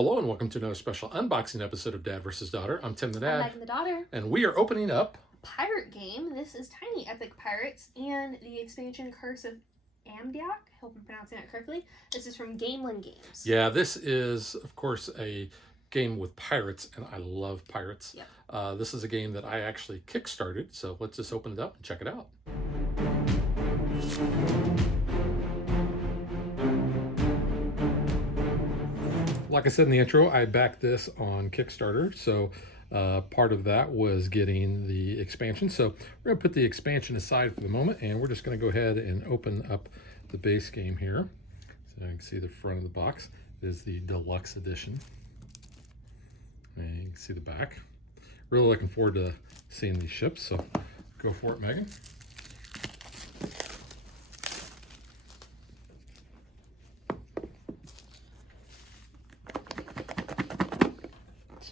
Hello and welcome to another special unboxing episode of Dad vs. Daughter. I'm Tim the Dad. I'm Megan the Daughter. And we are opening up Pirate Game. This is Tiny Epic Pirates and the expansion Curse of Amdiak. I hope I'm pronouncing that correctly. This is from Gamelin Games. Yeah, this is, of course, a game with pirates, and I love pirates. Yep. This is a game that I actually kickstarted, so let's just open it up and check it out. Like I said in the intro, I backed this on Kickstarter, so part of that was getting the expansion. So we're going to put the expansion aside for the moment, and we're just going to go ahead and open up the base game here. So you can see the front of the box is the Deluxe edition. And you can see the back. Really looking forward to seeing these ships, so go for it, Megan.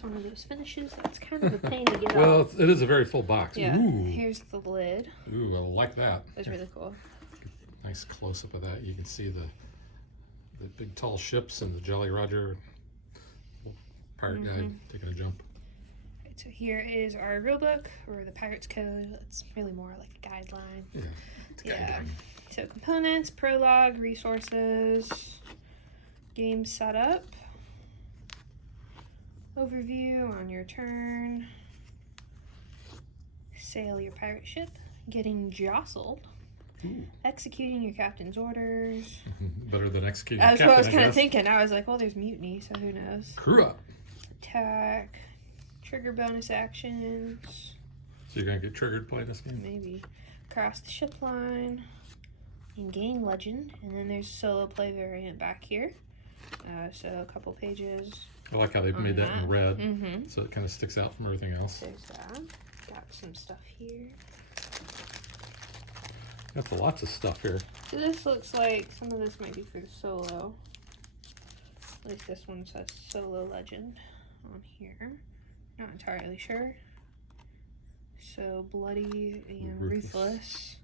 One of those finishes that's kind of a pain to get well, off. it is a very full box. Yeah. Ooh. Here's the lid. Ooh, I like that. That's really cool. Nice close up of that. You can see the big tall ships and the Jolly Roger pirate guy taking a jump. Right, so here is our rule book, or the Pirate's Code. It's really more like a guideline. Yeah. It's a Yeah. guideline. So components, prologue, resources, game setup. Overview on your turn. Sail your pirate ship. Getting jostled. Ooh. Executing your captain's orders. Better than executing That's captain, what I was kind guess. of thinking. I was like, well, there's mutiny, so who knows. Crew up. Attack. Trigger bonus actions. So you're going to get triggered playing this game? Maybe. Cross the ship line. And gain legend. And then there's a solo play variant back here. So a couple pages. I like how they made that in red, so it kind of sticks out from everything else. There's that. Got some stuff here. Got lots of stuff here. So this looks like some of this might be for the solo. At least this one says solo legend on here. Not entirely sure. So bloody and ruthless.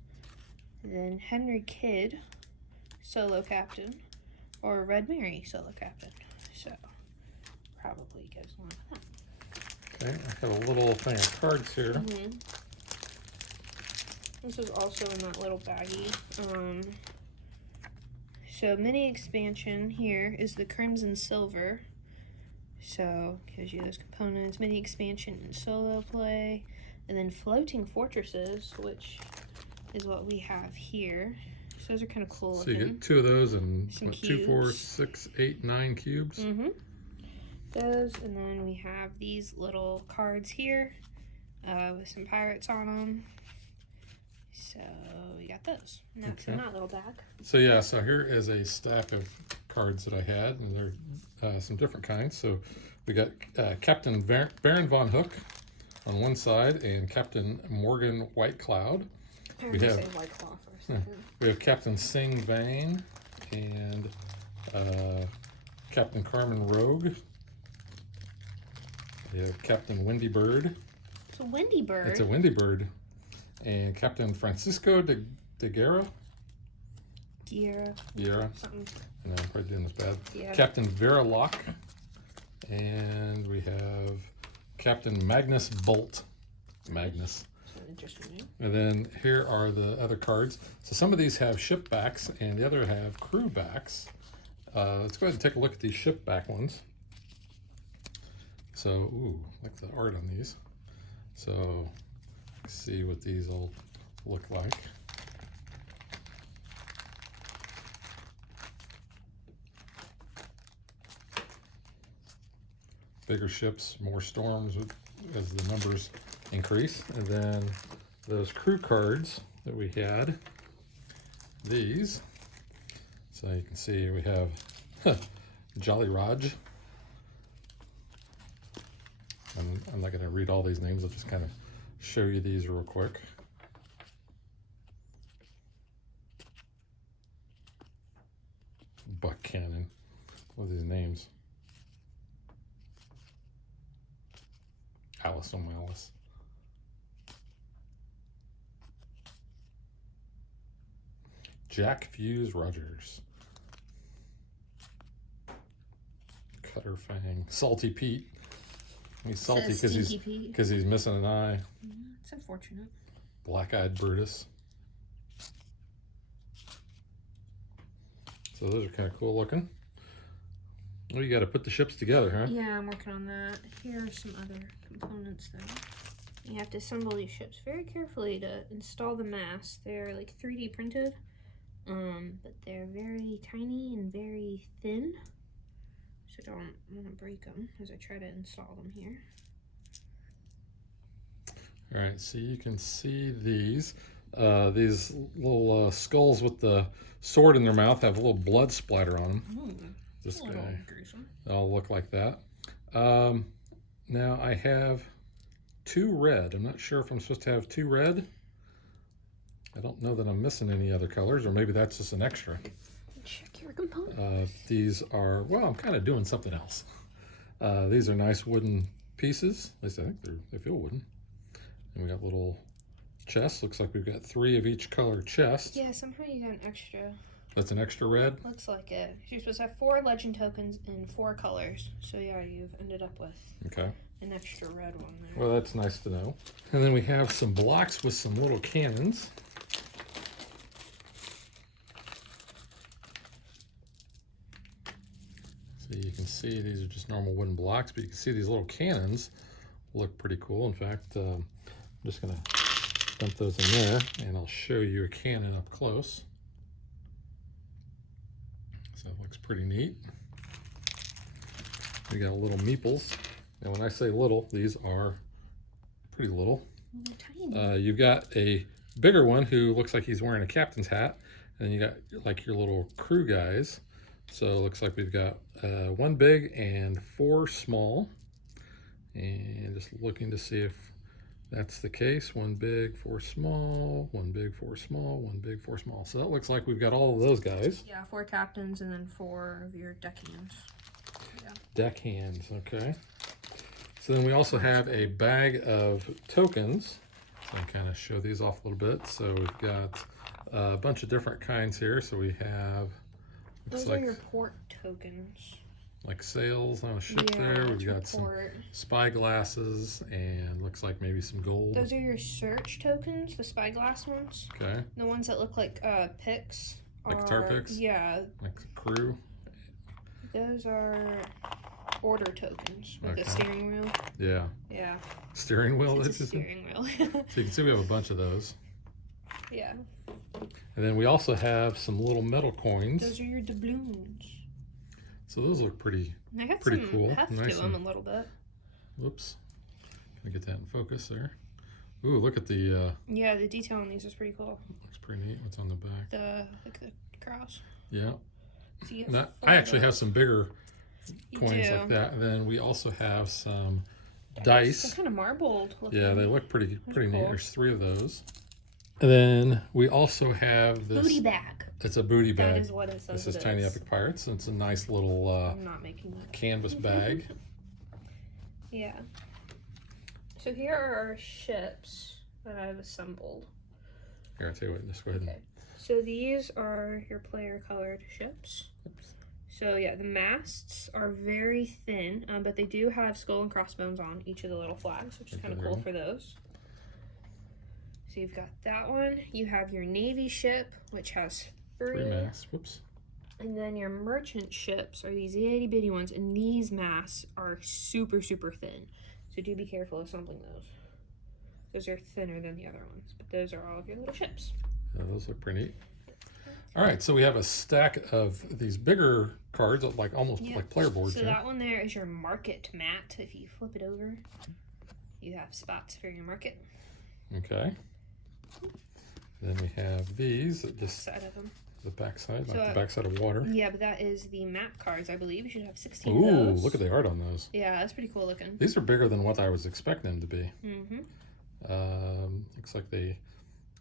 And then Henry Kidd, solo captain, or Red Mary, solo captain. So probably goes along with that. Okay, I have a little thing of cards here. This is also in that little baggie. So mini expansion here is the Crimson Silver. So gives you those components. Mini expansion and solo play. And then Floating Fortresses, which is what we have here. So those are kind of cool looking. So you get two of those and some what, 2, 4, cubes. 6, 8, 9 cubes. Those, and then we have these little cards here with some pirates on them. So we got those. And that's in that little bag. So yeah, so here is a stack of cards that I had, and they're some different kinds. So we got Captain Baron Von Hook on one side and Captain Morgan Whitecloud. We have White Claw for a second. We have Captain Sing Vane and Captain Carmen Rogue. We have Captain Windy Bird. It's a Windy Bird. It's a Windy Bird. And Captain Francisco de Guerra. Guerra. Something. I know, I'm probably doing this bad. Yeah. Captain Vera Locke. And we have Captain Magnus Bolt. Magnus. That's an interesting name. And then here are the other cards. So some of these have ship backs and the other have crew backs. Let's go ahead and take a look at these ship back ones. So, ooh, like the art on these. So, let's see what these all look like. Bigger ships, more storms as the numbers increase. And then those crew cards that we had, these. So you can see we have Jolly Roger. I'm not going to read all these names. I'll just kind of show you these real quick. Buck Cannon. What are these names? Alice O'Malice. Jack Fuse Rogers. Cutter Fang. Salty Pete. He's salty Stinky because he's missing an eye. It's unfortunate. Black-eyed Brutus. So those are kind of cool looking. Oh, you got to put the ships together, huh? Yeah, I'm working on that. Here are some other components though. You have to assemble these ships very carefully to install the mast. They're like 3D printed, but they're very tiny and very thin. So don't want to break them as I try to install them here. All right, so you can see these little skulls with the sword in their mouth have a little blood splatter on them. Ooh, This a little guy, gruesome. they all look like that. Now I have 2 red. I'm not sure if I'm supposed to have 2 red. I don't know that I'm missing any other colors, or maybe that's just an extra. Check your components. These are, well, I'm kind of doing something else. These are nice wooden pieces. At least I think they feel wooden. And we got little chests. Looks like we've got 3 of each color chest. Yeah, somehow you got an extra. That's an extra red? Looks like it. You're supposed to have 4 legend tokens in 4 colors. So yeah, you've ended up with Okay. an extra red one there. Well, that's nice to know. And then we have some blocks with some little cannons. So you can see these are just normal wooden blocks, but you can see these little cannons look pretty cool. In fact, I'm just going to dump those in there, and I'll show you a cannon up close. So it looks pretty neat. We got little meeples, and when I say little, these are pretty little. They're tiny. You've got a bigger one who looks like he's wearing a captain's hat, and you got like your little crew guys. So it looks like we've got 1 big and 4 small, and just looking to see if that's the case. 1 big, 4 small, 1 big, 4 small, 1 big, 4 small. So that looks like we've got all of those guys. Yeah, 4 captains and then 4 of your deckhands. Yeah. Deckhands, okay. So then we also have a bag of tokens. So I'll kind of show these off a little bit. So we've got a bunch of different kinds here. So we have, looks Those like, are your port tokens. like sails on a ship there. We've got some spy glasses and looks like maybe some gold. Those are your search tokens, the spyglass ones. Okay. The ones that look like picks. Like tar picks? Yeah. Like crew. Those are order tokens with Okay. the steering wheel. Yeah. Yeah. Steering wheel. It's a steering wheel. So you can see we have a bunch of those. Yeah. And then we also have some little metal coins. Those are your doubloons. So those look pretty They got pretty some cool. heft Nice to them a little bit. Whoops. Can I get that in focus there? Ooh, look at the, Yeah, the detail on these is pretty cool. looks pretty neat. What's on the back? The cross. Yeah. So you And have I actually have some bigger You coins do. like that. And then we also have some They're dice. kind of marbled looking. Yeah, they look pretty neat. cool. There's 3 of those. And then we also have this. Booty bag. It's a booty bag. That is what it says. This is it Tiny is. Epic Pirates. And it's a nice little I'm not making that. canvas bag. Yeah. So here are our ships that I've assembled. Here, I'll tell you what, just go ahead. Okay. So these are your player colored ships. So yeah, the masts are very thin, but they do have skull and crossbones on each of the little flags, which is kind of cool for those. So you've got that one. You have your navy ship, which has 3 masts. Whoops. And then your merchant ships are these itty bitty ones, and these masts are super, super thin. So do be careful assembling those. Those are thinner than the other ones, but those are all of your little ships. Yeah, those look pretty neat. All right, so we have a stack of these bigger cards, like almost like player boards. So here. that one there is your market mat. If you flip it over, you have spots for your market. Okay. Then we have these that just Side of them. the backside, So, like the backside of water. Yeah, but that is the map cards, I believe. You should have 16 Ooh, of those. look at the art on those. Yeah, that's pretty cool looking. These are bigger than what I was expecting them to be. Mm-hmm. Looks like they're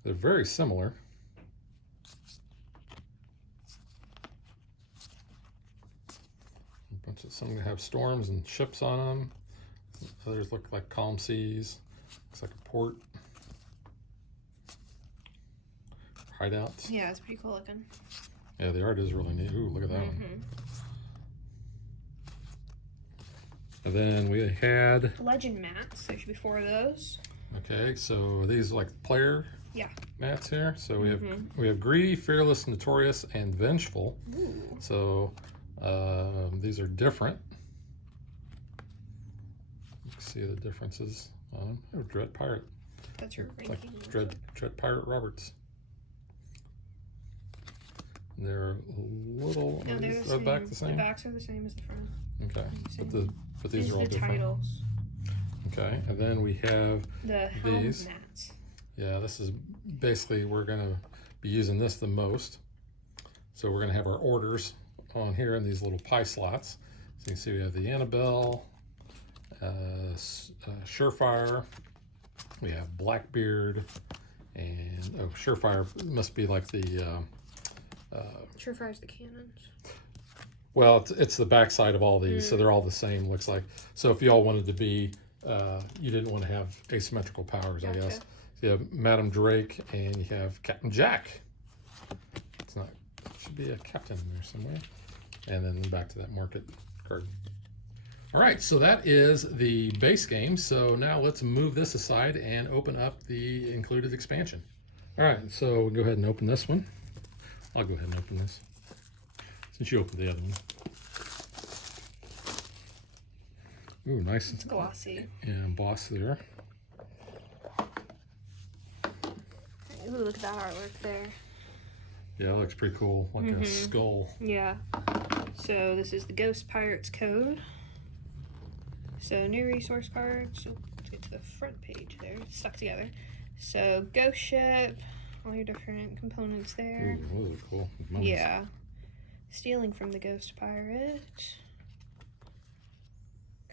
very similar. A bunch of some have storms and ships on them. Others look like calm seas. Looks like a port. Hideouts. Yeah, it's pretty cool looking. Yeah, the art is really neat. Ooh, look at that one. And then we had, Legend mats. There should be 4 of those. okay, so these are like player Yeah. mats here. So we have greedy, fearless, notorious, and vengeful. Ooh. So these are different. You can see the differences on them. Oh, Dread Pirate. That's your Like ranking. Dread Pirate Roberts. And they're a little. No, they're the are same. back the same. The backs are the same as the front. Okay, Same. but these are all the different. titles. Okay, and then we have The helm these. mats. Yeah, this is basically, we're gonna be using this the most. So we're gonna have our orders on here in these little pie slots. So you can see we have the Annabelle, Surefire, we have Blackbeard, and oh, Surefire must be like the Surefire's the cannons. well, it's the backside of all these, so they're all the same, looks like. So if y'all wanted to be, you didn't want to have asymmetrical powers, I guess. So you have Madam Drake, and you have Captain Jack. It's not, should be a captain in there somewhere. And then back to that market card. All right, so that is the base game. So now let's move this aside and open up the included expansion. All right, so we'll go ahead and open this one. I'll go ahead and open this, since you opened the other one. Ooh, nice. It's glossy. Yeah, embossed there. Ooh, look at that artwork there. Yeah, it looks pretty cool, like a skull. Yeah. So this is the Ghost Pirates code. So new resource cards. Ooh, let's get to the front page there. It's stuck together. So ghost ship, all your different components there. Ooh, those are cool. Mummies. Yeah. Stealing from the Ghost Pirate.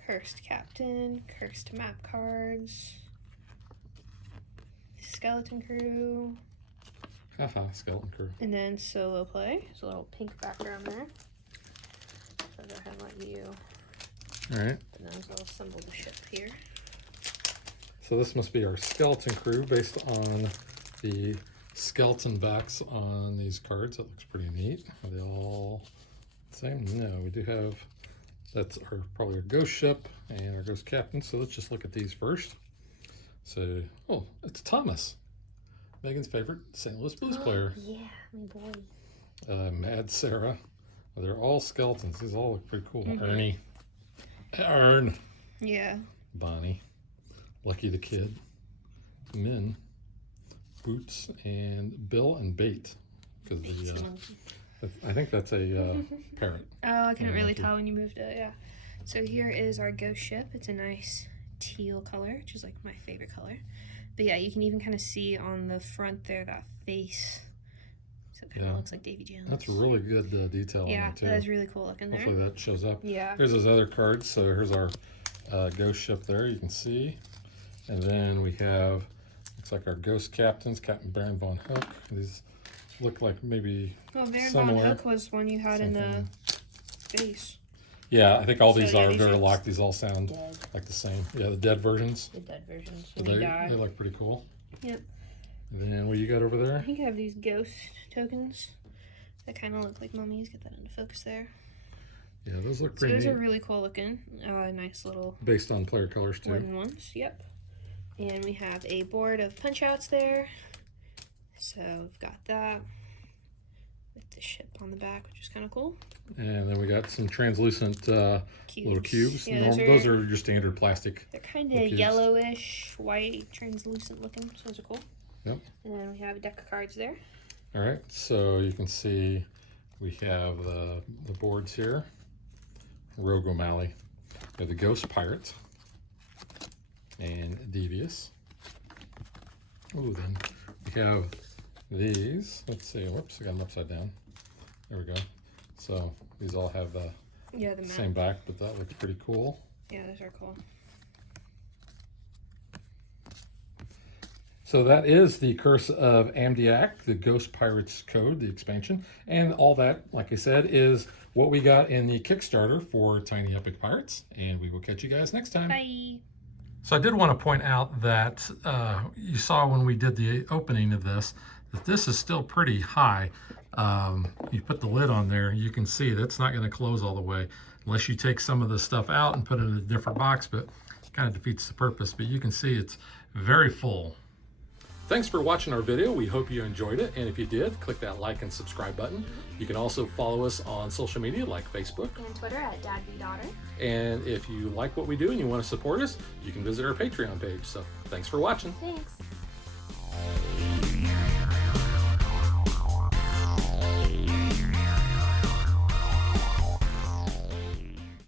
Cursed Captain. Cursed map cards. Skeleton Crew. Haha, Skeleton Crew. And then solo play. There's a little pink background there. So I'll go ahead and let you. All right. And then I'll assemble the ship here. So this must be our Skeleton Crew based on the skeleton backs on these cards. That looks pretty neat. Are they all the same? No, we do have, that's our probably our ghost ship and our ghost captain. So let's just look at these first. So, oh, it's Thomas, Megan's favorite St. Louis Blues player. Yeah, my boy. Mad Sarah. Well, they're all skeletons. These all look pretty cool. Ernie. Ern. Yeah. Bonnie. Lucky the Kid. Min. Boots. And Bill and Bait. Because I think that's a parrot. Oh, I couldn't really tell when you moved it, yeah. So here is our ghost ship. It's a nice teal color, which is like my favorite color. But yeah, you can even kind of see on the front there that face. So it kind of looks like Davy Jones. That's really good detail on it too. Yeah, that is really cool looking there. Hopefully that shows up. Yeah. Here's those other cards. So here's our ghost ship there, you can see. And then we have, looks like our ghost captains, Captain Baron Von Hook. These look like maybe Well, Baron similar. Von Hook was one you had in the base. Yeah, I think all these yeah, are these very are locked. These all sound dead. like the same. Yeah, the dead versions. The dead versions. So When you they die. look pretty cool. Yep. And then what you got over I there? think I have these ghost tokens that kind of look like mummies. Get that into focus there. Yeah, those look So pretty those neat. are really cool looking. Nice little Based on player colors too. wooden ones. Yep. And we have a board of punch outs there. So we've got that with the ship on the back, which is kind of cool. And then we got some translucent little cubes. Yeah, those are your standard plastic. They're kind little of cubes. yellowish, white, translucent looking. So those are cool. Yep. And then we have a deck of cards there. All right, so you can see we have the boards here. Rogue O'Malley. We have the Ghost Pirate and Devious. Ooh, then we have these. Let's see. Whoops, I got them upside down. There we go. So these all have the map. same back, but that looks pretty cool. Yeah, those are cool. So that is the Curse of Amdiak, the Ghost Pirates Code, the expansion. And all that, like I said, is what we got in the Kickstarter for Tiny Epic Pirates. And we will catch you guys next time. Bye. So I did want to point out that you saw when we did the opening of this, that this is still pretty high. you put the lid on there, you can see that's not going to close all the way unless you take some of the stuff out and put it in a different box, but it kind of defeats the purpose. But you can see it's very full. Thanks for watching our video. We hope you enjoyed it. And if you did, click that like and subscribe button. You can also follow us on social media like Facebook and Twitter at DadBeDaughter. And if you like what we do and you want to support us, you can visit our Patreon page. So thanks for watching. Thanks.